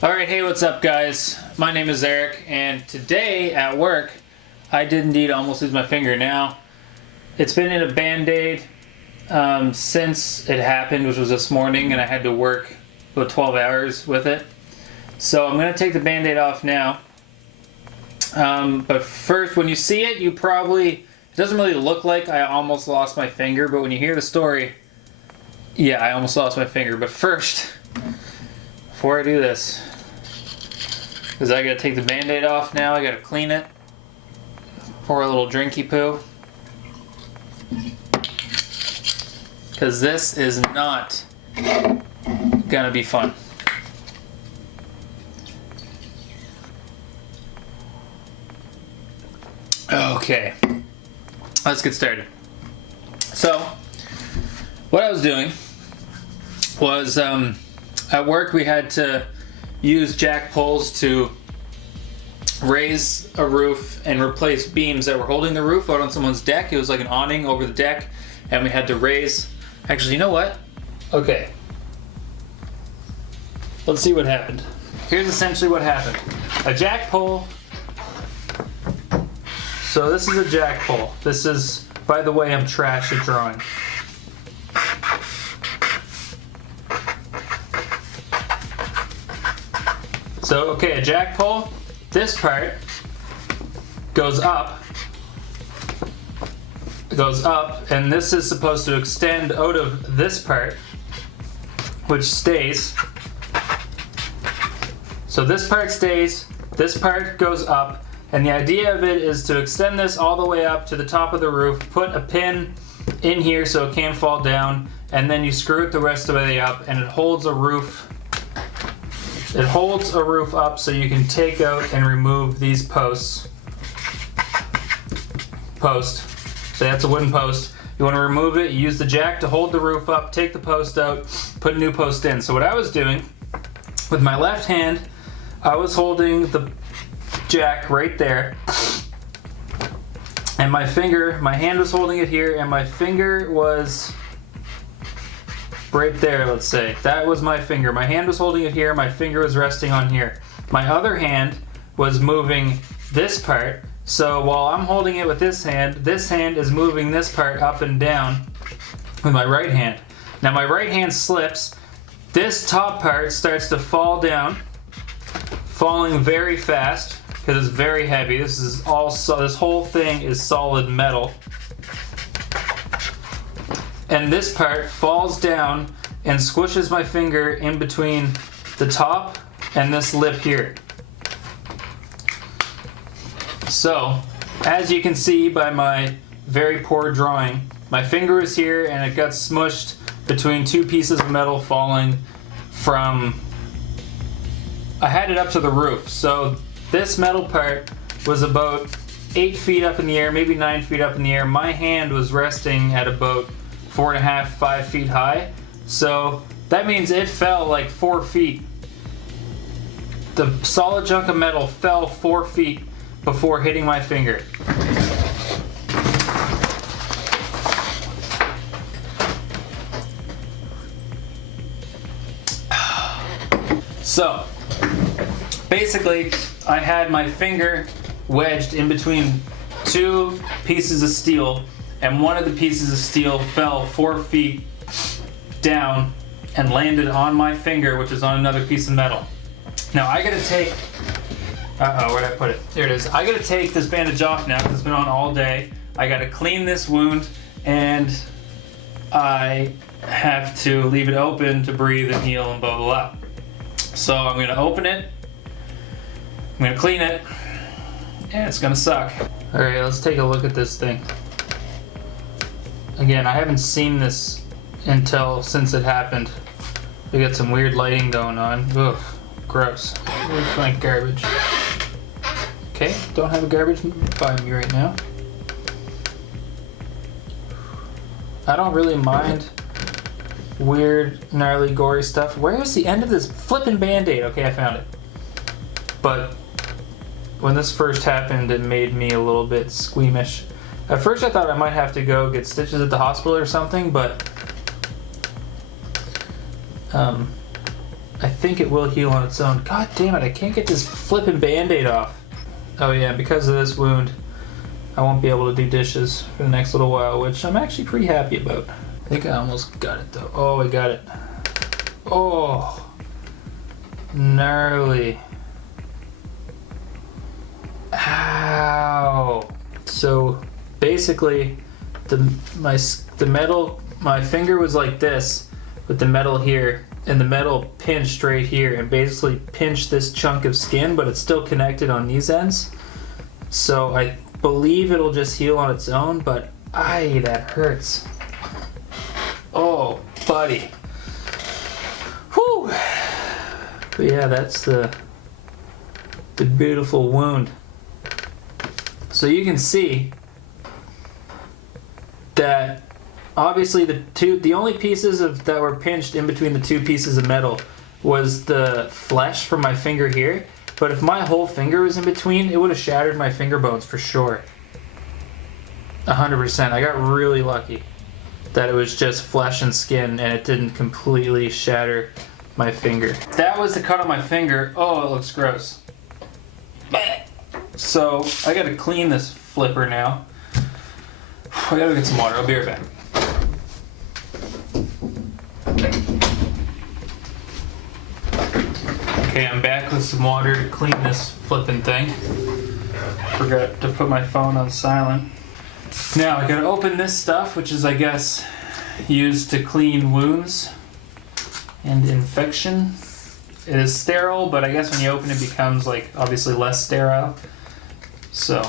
Alright, hey, what's up guys? My name is Eric, and today at work I did indeed almost lose my finger. Now, it's been in a band-aid since it happened, which was this morning, and I had to work about 12 hours with it. So I'm going to take the band-aid off now. But first, when you see it, it doesn't really look like I almost lost my finger, but when you hear the story, yeah, I almost lost my finger. But first, before I do this, because I gotta take the band-aid off now, I gotta clean it, pour a little drinky poo, because this is not gonna be fun. Okay, let's get started. So, what I was doing was, at work we had to use jack poles to raise a roof and replace beams that were holding the roof out on someone's deck. It was like an awning over the deck, and we had to raise... Actually, you know what? Okay. Let's see what happened. Here's essentially what happened. A jack pole. So this is a jack pole. This is, by the way, I'm trash at drawing. So, okay, a jack pole, this part goes up, and this is supposed to extend out of this part, which stays. So this part stays, this part goes up, and the idea of it is to extend this all the way up to the top of the roof, put a pin in here so it can't fall down, and then you screw it the rest of the way up, and it holds a roof. It holds a roof up so you can take out and remove these posts. So that's a wooden post. You want to remove it, you use the jack to hold the roof up, take the post out, put a new post in. So what I was doing, with my left hand, I was holding the jack right there. And my hand was holding it here, and my finger was right there, let's say. That was my finger. My hand was holding it here, my finger was resting on here. My other hand was moving this part, so while I'm holding it with this hand is moving this part up and down with my right hand. Now my right hand slips, this top part starts to fall down, falling very fast, because it's very heavy. This whole thing is solid metal. And this part falls down and squishes my finger in between the top and this lip here. So, as you can see by my very poor drawing, my finger is here and it got smushed between two pieces of metal falling from... I had it up to the roof, so this metal part was about 8 feet up in the air, maybe 9 feet up in the air. My hand was resting at about 4.5, 5 feet high. So that means it fell like 4 feet. The solid chunk of metal fell 4 feet before hitting my finger. So basically, I had my finger wedged in between two pieces of steel, and one of the pieces of steel fell 4 feet down and landed on my finger, which is on another piece of metal. Now I gotta take, where'd I put it? Here it is. I gotta take this bandage off now because it's been on all day. I gotta clean this wound, and I have to leave it open to breathe and heal and blah blah blah. So I'm gonna open it, I'm gonna clean it, and it's gonna suck. Alright, let's take a look at this thing. Again, I haven't seen this since it happened. We got some weird lighting going on. Ugh, gross. Looks like garbage. Okay, don't have a garbage by me right now. I don't really mind weird, gnarly, gory stuff. Where is the end of this flippin' band-aid? Okay, I found it. But when this first happened, it made me a little bit squeamish. At first I thought I might have to go get stitches at the hospital or something, but I think it will heal on its own. God damn it, I can't get this flippin' Band-Aid off. Oh yeah, because of this wound, I won't be able to do dishes for the next little while, which I'm actually pretty happy about. I think I almost got it though. Oh, I got it. Oh, gnarly. Ow. So basically, the metal, my finger was like this with the metal here, and the metal pinched right here and basically pinched this chunk of skin, but it's still connected on these ends. So I believe it'll just heal on its own, but aye, that hurts. Oh, buddy. Whew. But yeah, that's the beautiful wound. So you can see that obviously the only pieces that were pinched in between the two pieces of metal was the flesh from my finger here. But if my whole finger was in between, it would have shattered my finger bones for sure. 100%. I got really lucky that it was just flesh and skin and it didn't completely shatter my finger. That was the cut on my finger. Oh, it looks gross. So I gotta clean this flipper now. I gotta get some water. I'll be right back. Okay, I'm back with some water to clean this flipping thing. Forgot to put my phone on silent. Now I gotta open this stuff, which is, I guess, used to clean wounds and infection. It is sterile, but I guess when you open it becomes like obviously less sterile. So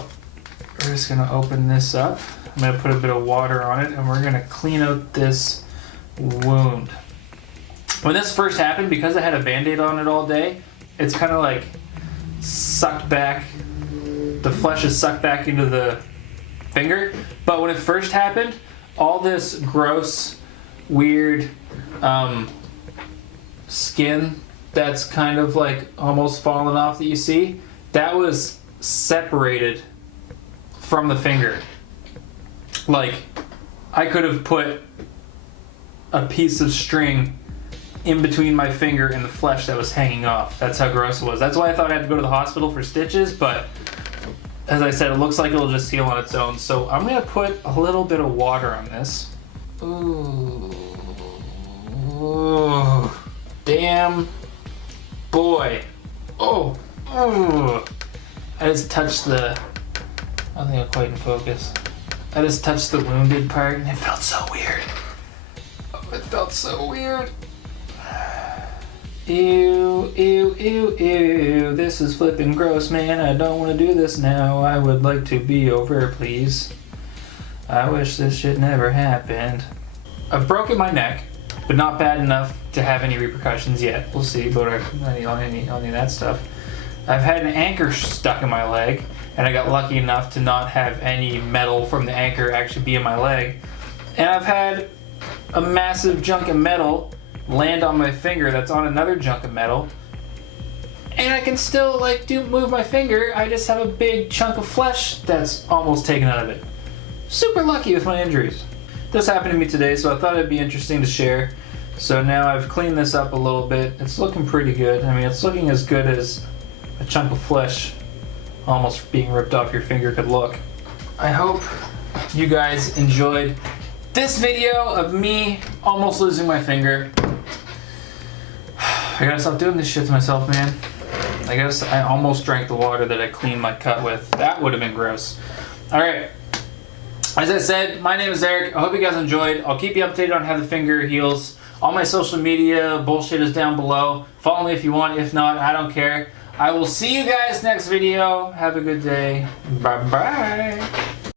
we're just gonna open this up. I'm gonna put a bit of water on it and we're gonna clean out this wound. When this first happened, because I had a Band-Aid on it all day, it's kind of like sucked back, the flesh is sucked back into the finger. But when it first happened, all this gross, weird skin that's kind of like almost fallen off that you see, that was separated from the finger. Like, I could have put a piece of string in between my finger and the flesh that was hanging off. That's how gross it was. That's why I thought I had to go to the hospital for stitches, but as I said, it looks like it'll just heal on its own. So I'm gonna put a little bit of water on this. Ooh. Ooh. Damn boy. Oh. Oh. I just touched I don't think I'm quite in focus. I just touched the wounded part and it felt so weird. Oh, it felt so weird. Ew, ew, ew, ew. This is flipping gross, man. I don't want to do this now. I would like to be over, please. I wish this shit never happened. I've broken my neck, but not bad enough to have any repercussions yet. We'll see about any of that stuff. I've had an anchor stuck in my leg, and I got lucky enough to not have any metal from the anchor actually be in my leg. And I've had a massive chunk of metal land on my finger that's on another chunk of metal, and I can still move my finger. I just have a big chunk of flesh that's almost taken out of it. Super lucky with my injuries. This happened to me today, so I thought it'd be interesting to share. So now I've cleaned this up a little bit. It's looking pretty good. I mean, it's looking as good as a chunk of flesh almost being ripped off your finger could look. I hope you guys enjoyed this video of me almost losing my finger. I gotta stop doing this shit to myself, man. I guess I almost drank the water that I cleaned my cut with. That would have been gross. Alright. As I said, my name is Eric. I hope you guys enjoyed. I'll keep you updated on how the finger heals. All my social media bullshit is down below. Follow me if you want. If not, I don't care. I will see you guys next video. Have a good day. Bye-bye.